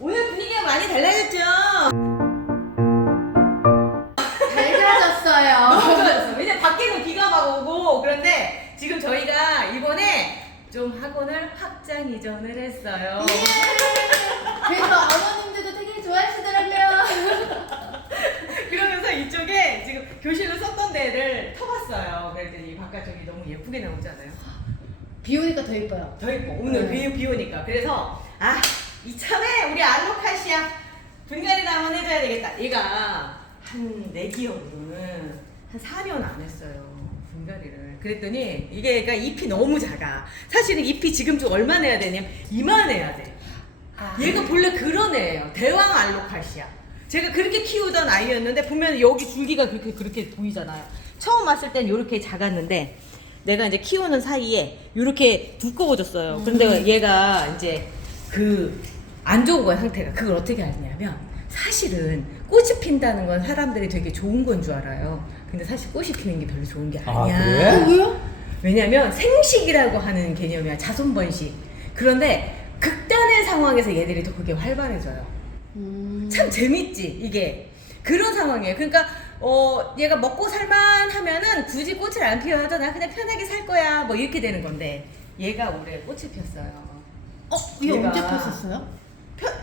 오늘 분위기가 많이 달라졌죠? 달라졌어요. 너무 좋아졌어요. 왜냐면 밖에는 비가 막 오고 그런데 지금 저희가 이번에 좀 학원을 확장 이전을 했어요. 그래서 어머님들도 되게 좋아하시더라고요. 그러면서 이쪽에 지금 교실로 썼던 데를 터봤어요. 그랬더니 바깥쪽이 너무 예쁘게 나오잖아요. 비 오니까 더 예뻐요. 더 예뻐. 오늘 비 오니까. 그래서 이참에 우리 알로카시아 분갈이를 한번 해줘야 되겠다. 얘가 내 기억으로는 한 4년 안 했어요. 분갈이를. 그랬더니 이게 그러니까 잎이 너무 작아. 사실은 잎이 지금 좀 얼마나 해야 되냐면 이만해야 돼. 얘가 본래 그런 애예요. 대왕 알로카시아. 제가 그렇게 키우던 아이였는데 보면 여기 줄기가 그렇게 보이잖아요. 처음 왔을 땐 이렇게 작았는데 내가 이제 키우는 사이에 이렇게 두꺼워졌어요. 근데 얘가 이제 안 좋은 거야 상태가. 그걸 어떻게 알냐면 사실은 꽃이 핀다는 건 사람들이 되게 좋은 건 줄 알아요. 근데 사실 꽃이 피는 게 별로 좋은 게 아니야. 그래? 왜요? 왜냐면 생식이라고 하는 개념이야. 자손 번식. 그런데 극단의 상황에서 얘들이 더 그게 활발해져요. 참 재밌지 이게. 그런 상황이에요. 그러니까 얘가 먹고 살만 하면은 굳이 꽃을 안 피워도 나 그냥 편하게 살 거야 뭐 이렇게 되는 건데 얘가 올해 꽃을 폈어요. 이게 얘가 언제 폈었어요?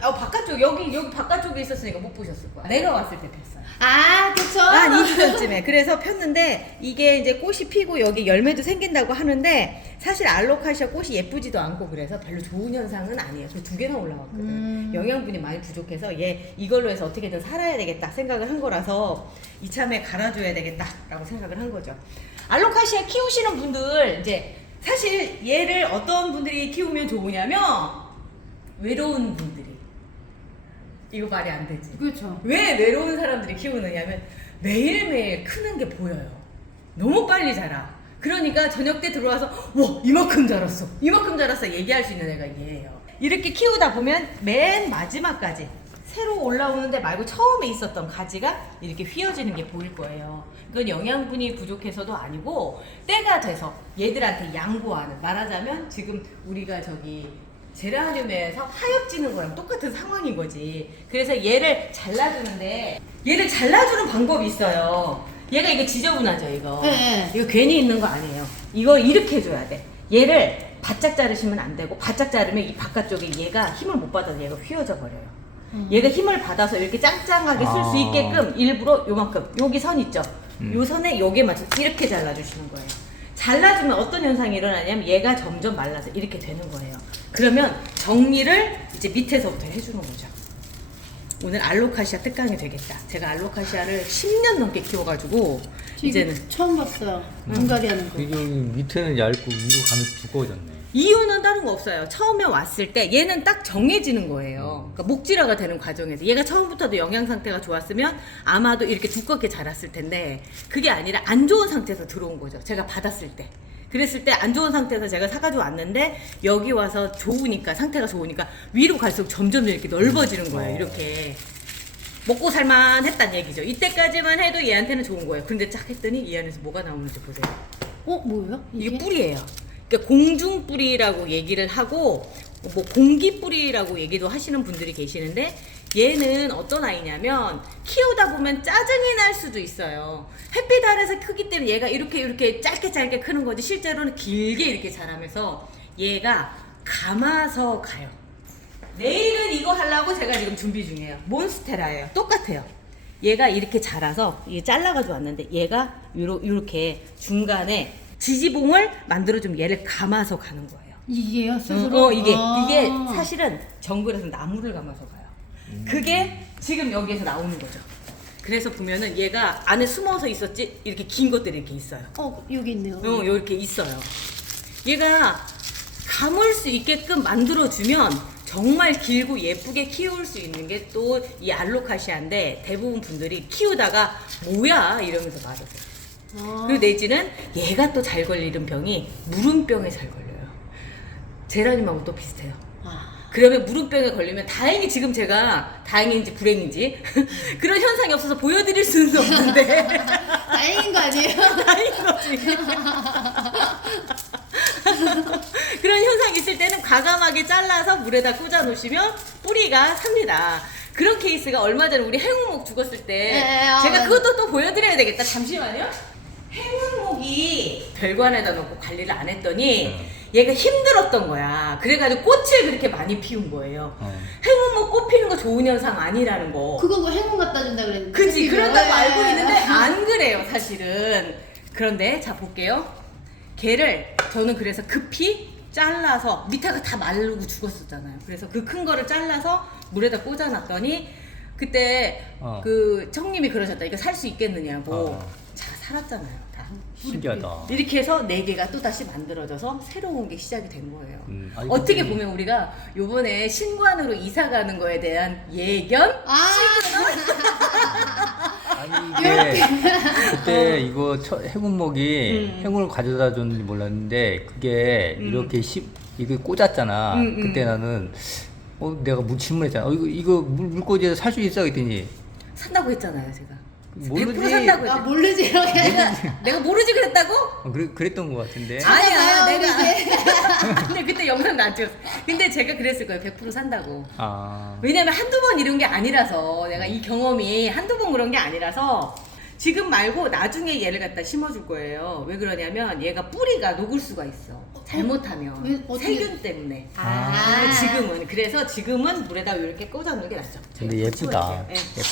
바깥쪽 여기 바깥쪽에 있었으니까 못 보셨을 거야. 내가 왔을 때 폈어요. 그쵸. 한 2주 전쯤에. 그래서 폈는데 이게 이제 꽃이 피고 여기 열매도 생긴다고 하는데 사실 알로카시아 꽃이 예쁘지도 않고 그래서 별로 좋은 현상은 아니에요. 저 2개나 올라왔거든. 영양분이 많이 부족해서 얘 이걸로 해서 어떻게든 살아야 되겠다 생각을 한 거라서 이참에 갈아줘야 되겠다라고 생각을 한 거죠. 알로카시아 키우시는 분들 이제 사실 얘를 어떤 분들이 키우면 좋으냐면 외로운 분들이. 이거 말이 안 되지. 그렇죠. 왜 외로운 사람들이 키우느냐면 매일매일 크는 게 보여요. 너무 빨리 자라. 그러니까 저녁 때 들어와서 와 이만큼 자랐어 이만큼 자랐어 얘기할 수 있는 애가 얘예요. 이렇게 키우다 보면 맨 마지막까지 새로 올라오는 데 말고 처음에 있었던 가지가 이렇게 휘어지는 게 보일 거예요. 그건 영양분이 부족해서도 아니고 때가 돼서 얘들한테 양보하는, 말하자면 지금 우리가 저기 제라늄에서 하엽지는 거랑 똑같은 상황인 거지. 그래서 얘를 잘라주는데 얘를 잘라주는 방법이 있어요. 얘가 이거 지저분하죠 이거. 네. 이거 괜히 있는 거 아니에요. 이거 이렇게 해줘야 돼. 얘를 바짝 자르시면 안 되고 바짝 자르면 이 바깥쪽에 얘가 힘을 못 받아서 얘가 휘어져 버려요. 얘가 힘을 받아서 이렇게 짱짱하게 쓸 수 있게끔 일부러 요만큼 여기 선 있죠. 요 선에 여기에 맞춰서 이렇게 잘라주시는 거예요. 잘라주면 어떤 현상이 일어나냐면 얘가 점점 말라서 이렇게 되는 거예요. 그러면 정리를 이제 밑에서부터 해주는 거죠. 오늘 알로카시아 특강이 되겠다. 제가 알로카시아를 10년 넘게 키워가지고 이제는 처음 봤어요. 분갈이 하는 거. 여기 밑에는 얇고 위로 가면 두꺼워졌네. 이유는 다른 거 없어요. 처음에 왔을 때 얘는 딱 정해지는 거예요. 그러니까 목질화가 되는 과정에서 얘가 처음부터도 영양 상태가 좋았으면 아마도 이렇게 두껍게 자랐을 텐데 그게 아니라 안 좋은 상태에서 들어온 거죠. 제가 받았을 때. 그랬을 때 안 좋은 상태에서 제가 사가지고 왔는데 여기 와서 좋으니까 상태가 좋으니까 위로 갈수록 점점 이렇게 넓어지는 거예요. 이렇게 먹고 살만 했단 얘기죠. 이때까지만 해도 얘한테는 좋은 거예요. 근데 쫙 했더니 이 안에서 뭐가 나오는지 보세요. 뭐예요? 이게 뿌리예요. 그러니까 공중뿌리라고 얘기를 하고 뭐 공기뿌리라고 얘기도 하시는 분들이 계시는데 얘는 어떤 아이냐면 키우다 보면 짜증이 날 수도 있어요. 햇빛 아래서 크기 때문에 얘가 이렇게 짧게 크는 거지 실제로는 길게 이렇게 자라면서 얘가 감아서 가요. 내일은 이거 하려고 제가 지금 준비 중이에요. 몬스테라예요. 똑같아요. 얘가 이렇게 자라서 이게 잘라가지고 왔는데 얘가 요렇게 중간에 지지봉을 만들어주면 얘를 감아서 가는 거예요. 이게요? 스스로? 이게 사실은 정글에서 나무를 감아서 가요. 그게 지금 여기에서 나오는 거죠. 그래서 보면은 얘가 안에 숨어서 있었지 이렇게 긴 것들이 이렇게 있어요. 여기 있네요. 이렇게 있어요. 얘가 감을 수 있게끔 만들어주면 정말 길고 예쁘게 키울 수 있는 게 또 이 알로카시아인데 대부분 분들이 키우다가 뭐야 이러면서 맞았어요. 그리고 내지는 얘가 또 잘 걸리는 병이 무름병에 잘 걸려요. 제라늄하고 또 비슷해요. 그러면 무릎병에 걸리면 다행히 지금 제가 다행인지 불행인지 그런 현상이 없어서 보여드릴 수는 없는데 다행인 거 아니에요? 다행인 거지. 그런 현상이 있을 때는 과감하게 잘라서 물에다 꽂아 놓으시면 뿌리가 삽니다. 그런 케이스가 얼마 전에 우리 행운목 죽었을 때 제가 그것도 또 보여드려야 되겠다. 잠시만요. 행운목이 별관에다 놓고 관리를 안 했더니 얘가 힘들었던 거야. 그래가지고 꽃을 그렇게 많이 피운 거예요. 행운목 꽃 피는 거 좋은 현상 아니라는 거. 그거 뭐 행운 갖다 준다 그랬는데. 그치, 그런다고 알고 있는데 안 그래요 사실은. 그런데 자 볼게요. 걔를 저는 그래서 급히 잘라서 밑에가 다 마르고 죽었었잖아요. 그래서 그 큰 거를 잘라서 물에다 꽂아놨더니 그때 그 청님이 그러셨다. 이거 살 수 있겠느냐고. 자 살았잖아요. 다. 신기하다. 이렇게 해서 4개가 또 다시 만들어져서 새로운 게 시작이 된 거예요. 아니, 어떻게 근데 보면 우리가 요번에 신관으로 이사 가는 거에 대한 예견? 아니 이게 그때 이거 행운목이 행운을 가져다 줬는지 몰랐는데 그게 이렇게 이거 꽂았잖아. 그때 나는 내가 질문했잖아. 이거 물꽂이에서 살 수 있어 했더니 산다고 했잖아요, 제가. 모르지. 100% 산다고 했잖아. 모르지 이렇게. 내가 모르지 그랬다고? 그랬던 것 같은데. 아니야, 찾아봐요, 내가. 근데 그때 영상도 안 찍었어. 근데 제가 그랬을 거예요. 100% 산다고. 왜냐면 한두 번 이런 게 아니라서 내가 이 경험이 한두 번 그런 게 아니라서 지금 말고 나중에 얘를 갖다 심어줄 거예요. 왜 그러냐면 얘가 뿌리가 녹을 수가 있어. 잘못하면 왜, 어떻게? 세균 때문에. 아. 지금은 그래서 지금은 물에다 이렇게 꽂아놓는 게 낫죠. 근데 예쁘다. 네. 예뻐.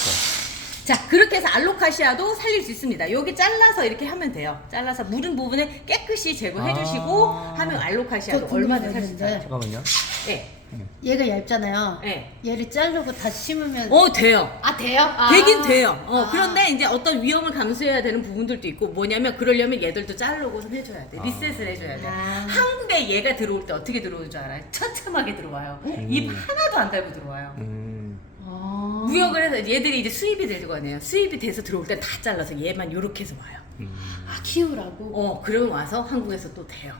자, 그렇게 해서 알로카시아도 살릴 수 있습니다. 여기 잘라서 이렇게 하면 돼요. 잘라서 묻은 부분을 깨끗이 제거해 주시고 하면 알로카시아도 저 얼마든지 살 수 있어요. 궁금했는데. 잠깐만요. 네. 얘가 얇잖아요. 네. 얘를 자르고 다시 심으면. 돼요. 돼요? 되긴 돼요. 그런데 이제 어떤 위험을 감수해야 되는 부분들도 있고 뭐냐면 그러려면 얘들도 자르고선 해줘야 돼. 리셋을 해줘야 돼. 한국에 얘가 들어올 때 어떻게 들어오는 줄 알아요? 처참하게 들어와요. 입 하나도 안 달고 들어와요. 무역을 해서 얘들이 이제 수입이 되거든요. 수입이 돼서 들어올 때 다 잘라서 얘만 요렇게 해서 와요. 키우라고? 그러면 와서 한국에서 또 돼요.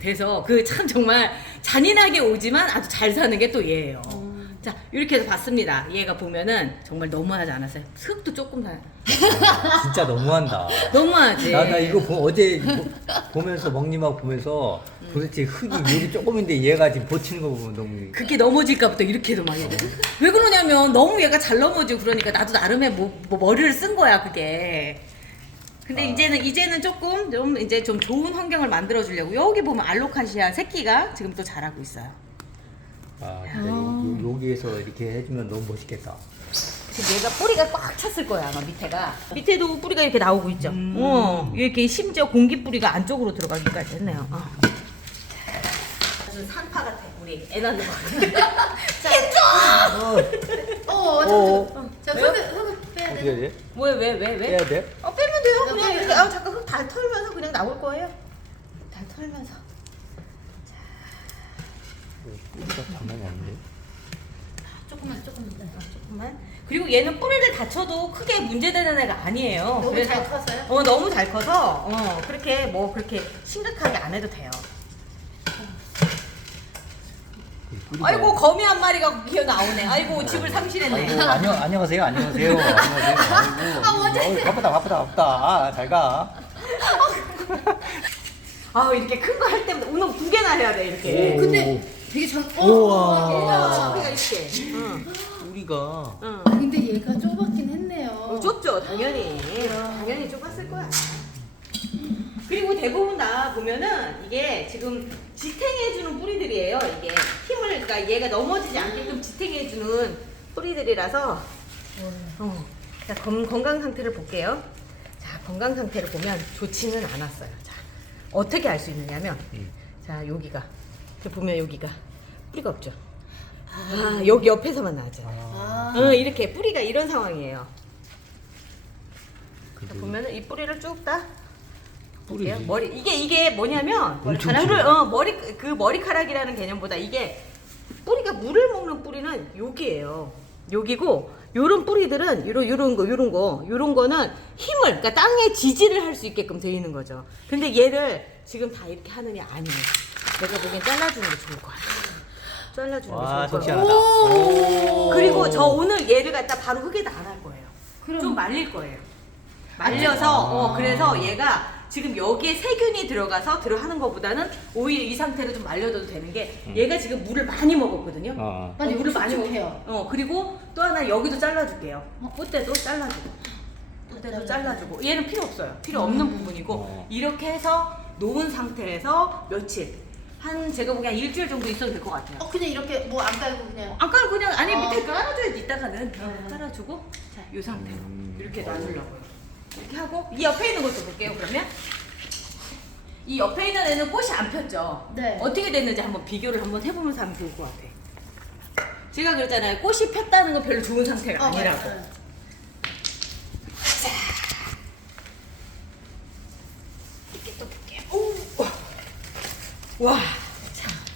돼서 그 참 정말 잔인하게 오지만 아주 잘 사는 게 또 얘예요. 자, 이렇게 해서 봤습니다. 얘가 보면은 정말 너무하지 않았어요. 흙도 조금 나. 진짜 너무한다. 너무하지. 나 이거 어제 보면서 먹님하고 보면서 도대체 흙이 여기 조금인데 얘가 지금 버티는 거 보면 너무 그게 넘어질까부터 이렇게도 막 해요. 왜 그러냐면 너무 얘가 잘 넘어지고 그러니까 나도 나름의 뭐 머리를 쓴 거야 그게. 근데 이제는 조금 좀 좋은 환경을 만들어 주려고 여기 보면 알로카시아 새끼가 지금 또 자라고 있어요. 근데 여기에서 이렇게 해주면 너무 멋있겠다. 지금 얘가 뿌리가 꽉 찼을 거야 아마 밑에가. 밑에도 뿌리가 이렇게 나오고 있죠. 이렇게 심지어 공기 뿌리가 안쪽으로 들어가기까지 했네요. 아주 산파 같아 우리 애 낳는 거. 자, 왜요? 흙을 빼야 어떻게 돼. 해야 돼? 왜? 빼야 돼? 빼면 돼요. 그냥 이렇게 잠깐 흙 다 털면서 그냥 나올 거예요. 다 털면서. 뿌리가 장난이 아닌데. 조금만. 그리고 얘는 뿌리를 다쳐도 크게 문제되는 애가 아니에요. 너무 그래서- 잘 컸어요? 너무 잘 커서 그렇게 그렇게 심각하게 안 해도 돼요. 아이고 거미 한 마리가 기어 나오네. 아이고 집을 상실했네. 안녕하세요. 안녕하세요. 아이고. 바쁘다. 잘 가. 이렇게 큰 거 할 때마다 운동 2개나 해야 돼 이렇게. 근데 되게 우와. 뿌리가 이렇게. 우리가 근데 얘가 좁았긴 했네요. 좁죠 당연히 좁았을 거야. 그리고 대부분 다 보면은 이게 지금 지탱해주는 뿌리들이에요. 이게 힘을 그러니까 얘가 넘어지지 않게끔 지탱해주는 뿌리들이라서. 자 건강 상태를 볼게요. 자 건강 상태를 보면 좋지는 않았어요. 자 어떻게 알 수 있느냐면 자 여기가 보면 여기가 뿌리가 없죠. 여기 옆에서만 나죠. 이렇게 뿌리가 이런 상황이에요. 자, 보면은 이 뿌리를 쭉 다 볼게요. 머리 이게 뭐냐면 엄청 물을 머리카락이라는 개념보다 이게 뿌리가 물을 먹는 뿌리는 여기예요. 여기고 요런 뿌리들은 요런 거는 힘을 그러니까 땅에 지지를 할 수 있게끔 되어 있는 거죠. 근데 얘를 지금 다 이렇게 하느냐 아니에요. 내가 보기엔 잘라주는 게 좋을 거야. 잘라주는 게 와, 좋을 거예요. 섹시하다. 오. 그리고 저 오늘 얘를 갖다 바로 흙에다 안 할 거예요. 그럼 좀 말릴 거예요. 말려서 그래서 얘가 지금 여기에 세균이 들어가서 들어하는 것보다는 오히려 이 상태로 좀 말려둬도 되는 게 얘가 지금 물을 많이 먹었거든요. 아니, 물을 많이 축축해요. 그리고 또 하나 여기도 잘라줄게요. 꽃대도 잘라주고 꽃대도 잘라주고 얘는 필요 없어요. 필요 없는 부분이고 이렇게 해서 놓은 상태에서 며칠 한 제가 보기엔 일주일 정도 있어도 될 것 같아요. 그냥 이렇게 뭐 안 깔고 그냥 안 깔고 그냥 안에 어. 밑에 깔아줘야지 이따가는 깔아주고 자 이 상태로 이렇게 놔주려고요. 이렇게 하고 이 옆에 있는 것도 볼게요. 그러면 이 옆에 있는 애는 꽃이 안 폈죠. 네. 어떻게 됐는지 한번 비교를 한번 해보면서 하면 좋을 것 같아. 제가 그랬잖아요. 꽃이 폈다는 건 별로 좋은 상태가 아니라고. 맞아요. 이렇게 또 볼게요. 오, 와,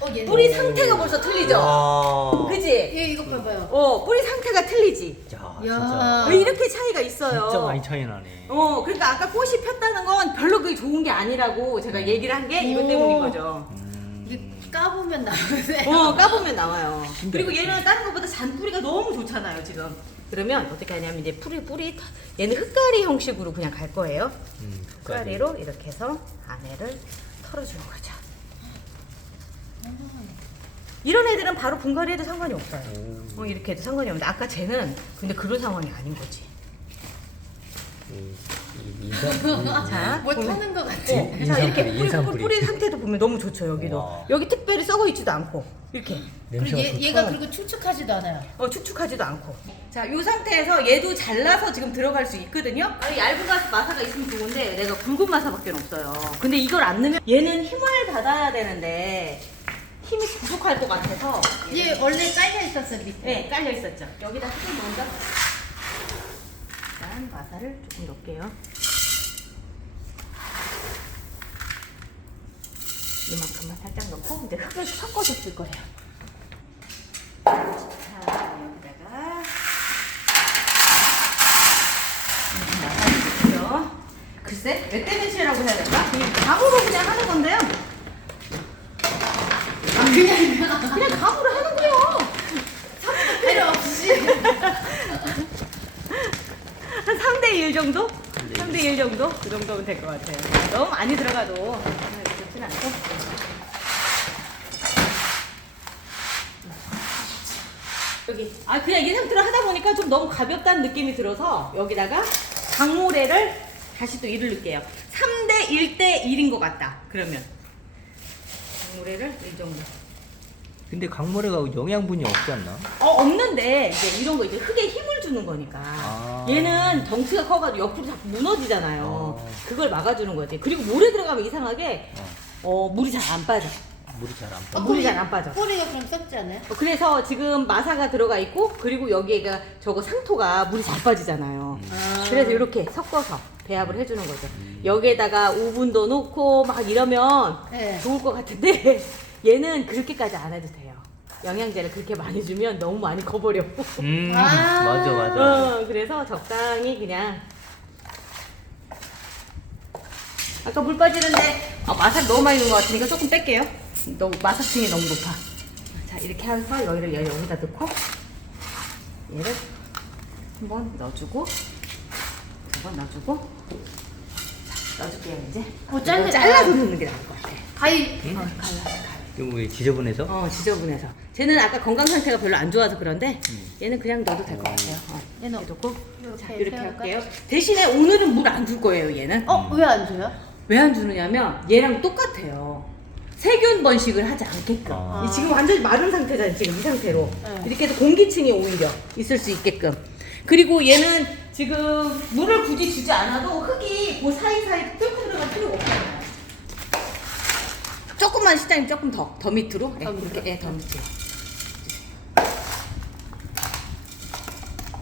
얘는 뿌리 상태가 벌써 틀리죠. 와. 그지? 얘 이거 봐봐요. 뿌리 상태가 틀리지. 야, 야. 진짜. 왜 이렇게 차이가 있어요? 진짜 많이 차이 나네. 그러니까 아까 꽃이 폈다는 건 별로 그게 좋은 게 아니라고 제가 얘기를 한 게 이것 때문인 거죠. 이게 까보면 나오네. 까보면 나와요. 신기하다. 그리고 얘는 다른 것보다 잔뿌리가 너무 좋잖아요, 지금. 그러면 어떻게 하냐면 이제 뿌리 얘는 흙가리 형식으로 그냥 갈 거예요. 흙가리로 이렇게 해서 안에를 털어주는 거죠. 이런 애들은 바로 분갈이 해도 상관이 없어요. 이렇게 해도 상관이 없는데 아까 쟤는 근데 그런 상황이 아닌 거지. 자, 뭐 보면- 터는 것 같아. 자 이렇게 인삼뿌리, 인삼뿌리. 뿌리 상태도 보면 너무 좋죠. 여기도 와. 여기 특별히 썩어 있지도 않고 이렇게 그리고 얘가 그리고 축축하지도 않아요. 축축하지도 않고. 자, 이 상태에서 얘도 잘라서 지금 들어갈 수 있거든요. 얇은 마사가 있으면 좋은데 내가 굵은 마사밖에 없어요. 근데 이걸 안 넣으면 얘는 힘을 받아야 되는데 힘이 부족할 것 같아서 얘 원래 깔려 있었어 밑에. 네, 깔려 있었죠. 여기다 조금 먼저 일단 마사를 조금 넣을게요. 이만큼만 살짝 넣고 이제 흙을 섞어서 쓸 거예요. 자, 여기다가 마사를 넣고요. 글쎄, 몇 대 몇이라고 해야 될까? 그냥 감으로 그냥 하는 건데요. 그냥 감으로 하는 거예요. 필요 없이. 한 3대1 정도? 3대1 정도? 그 정도면 될 것 같아요. 너무 많이 들어가도 좋진 않고. 여기. 그냥 이 상태로 하다 보니까 좀 너무 가볍다는 느낌이 들어서 여기다가 강모래를 다시 또 1을 넣을게요. 3대 1대 1인 것 같다. 그러면. 강모래를 1 정도. 근데 강모래가 영양분이 없지 않나? 없는데 이제 이런 거 이제 흙에 힘을 주는 거니까 얘는 덩치가 커가지고 옆으로 자꾸 무너지잖아요. 그걸 막아주는 거지. 그리고 물에 들어가면 이상하게 물이 잘 안 빠져. 물이 잘 안 빠져. 물이 잘 안 빠져. 뿌리가 그럼 썩지 않아요? 그래서 지금 마사가 들어가 있고 그리고 여기가 저거 상토가 물이 잘 빠지잖아요. 그래서 이렇게 섞어서 배합을 해주는 거죠. 여기에다가 오븐도 놓고 막 이러면 네. 좋을 것 같은데 얘는 그렇게까지 안 해도 돼요. 영양제를 그렇게 많이 주면 너무 많이 커버려. 맞아. 그래서 적당히 그냥 아까 물 빠지는데 마삭 너무 많이 넣은 것 같으니까 조금 뺄게요. 너무 마삭층이 너무 높아. 자 이렇게 해서 여기를 여기다 넣고 얘를 한번 넣어주고 한번 넣어주고 자, 넣어줄게요 이제. 잘라서 넣는 게 나을 것 같아. 가위. 갈라서. 좀 왜 지저분해서? 지저분해서. 쟤는 아까 건강 상태가 별로 안 좋아서 그런데 얘는 그냥 넣어도 될 것 같아요. 얘는 넣고 자, 이렇게 이렇게 세울까? 할게요. 대신에 오늘은 물 안 줄 거예요, 얘는. 왜 안 줘요? 왜 안 주느냐면 얘랑 똑같아요. 세균 번식을 하지 않게끔. 아. 지금 완전히 마른 상태잖아요, 지금 이 상태로. 네. 이렇게 해서 공기층이 오히려 있을 수 있게끔. 그리고 얘는 지금 물을 굳이 주지 않아도 흙이 그 사이사이 뚫고 들어갈 필요가 없잖아요. 조금만 시장님 조금 더 밑으로. 네, 이렇게 더 밑으로.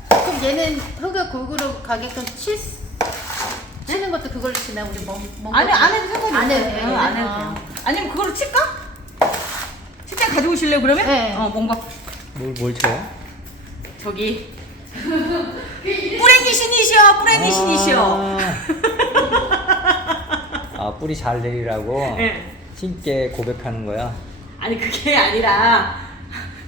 그럼 얘는 흙을 골고루 가게끔 치는 것도 그걸로 치나 우리 아니 안 해도 상관이 안 해도 없어요. 돼요? 안 해도 돼요. 아니면 그걸로 칠까? 책장 가져오실래요 그러면? 네. 뭔가 뭘 쳐요? 저기 뿌랭이 신이시여 뿌랭이 신이시여. 뿌리 잘 내리라고 네. 신께 고백하는 거야. 아니 그게 아니라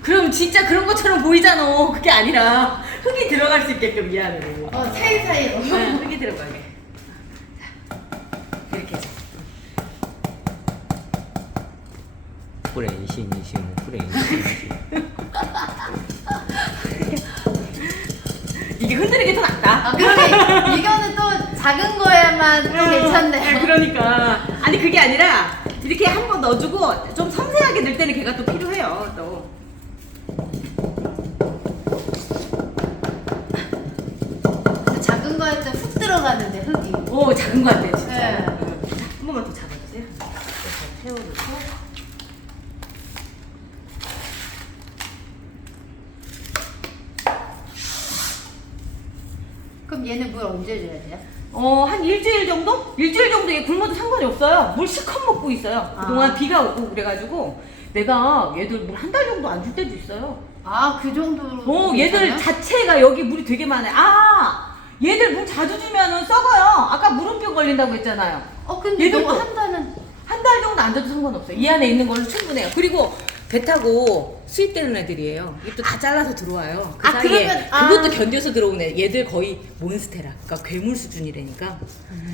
그럼 진짜 그런 것처럼 보이잖아. 그게 아니라 흙이 들어갈 수 있게끔 이 안으로. 사이사이로. 네, 흙이 들어가게. 자, 이렇게 해서. 프레이싱이시면 프레이싱이시. 이게 흔들리게 더 낫다. 그러네. 이거는 또 작은 거야만 또 괜찮네요. 그러니까 아니 그게 아니라 이렇게 한 번 넣어주고 좀 섬세하게 넣을 때는 걔가 또 필요해요. 또. 작은 거에 좀 훅 들어가는데 흙이. 오 작은 거 같아요 진짜. 네. 자, 한 번만 더 잡아주세요. 잘 세워놓고. 그럼 얘는 물 언제 줘야 돼요? 한 일주일 정도? 일주일 정도 얘 굶어도 상관이 없어요. 물 실컷 먹고 있어요. 그동안 비가 오고 그래가지고 내가 얘들 물 한 달 정도 안 줄 때도 있어요. 그 정도로. 얘들 괜찮아요? 자체가 여기 물이 되게 많아요. 얘들 물 자주 주면은 썩어요. 아까 물음표 걸린다고 했잖아요. 근데 얘들도- 너무 한다는. 한 달 정도 안 줘도 상관없어요. 이 안에 있는 걸로 충분해요. 그리고 배 타고 수입되는 애들이에요. 이것도 다 잘라서 들어와요. 그 사이에 그러면- 그것도 견뎌서 들어오는 애. 얘들 거의 몬스테라. 그러니까 괴물 수준이라니까.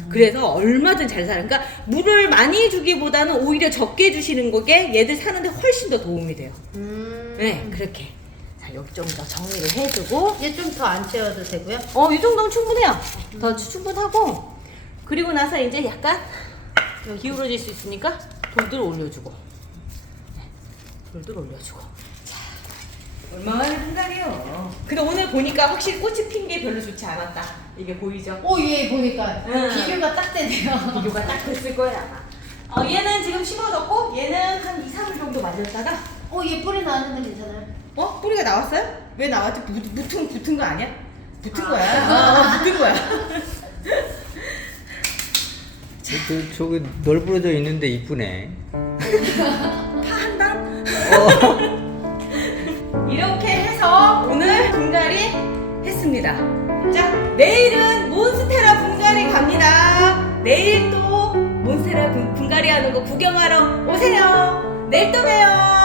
그래서 얼마든 잘 살아요. 그러니까 물을 많이 주기보다는 오히려 적게 주시는 거게 얘들 사는데 훨씬 더 도움이 돼요. 네, 그렇게. 자, 여기 좀 더 정리를 해주고. 얘 좀 더 안 채워도 되고요. 이 정도면 충분해요. 더 충분하고. 그리고 나서 이제 약간 기울어질 수 있으니까 돌들 올려주고. 네, 돌들 올려주고. 자, 얼마나 힘들게요. 근데 오늘 보니까 확실히 꽃이 핀 게 별로 좋지 않았다. 이게 보이죠? 얘 보니까 비교가 딱 되네요. 비교가 딱 됐을 거예요 아마. 얘는 지금 심어졌고 얘는 한 2, 3일 정도 말렸다가 얘 뿌리 나왔는데 괜찮아요? 뿌리가 나왔어요? 왜 나왔지? 붙은 거 아니야? 붙은 거야. 붙은 거야. 저기 널브러져 있는데 이쁘네. 파한다? 이렇게 해서 오늘 분갈이 했습니다. 자, 내일은 몬스테라 분갈이 갑니다. 내일 또 몬스테라 분갈이 하는 거 구경하러 오세요. 내일 또 봬요.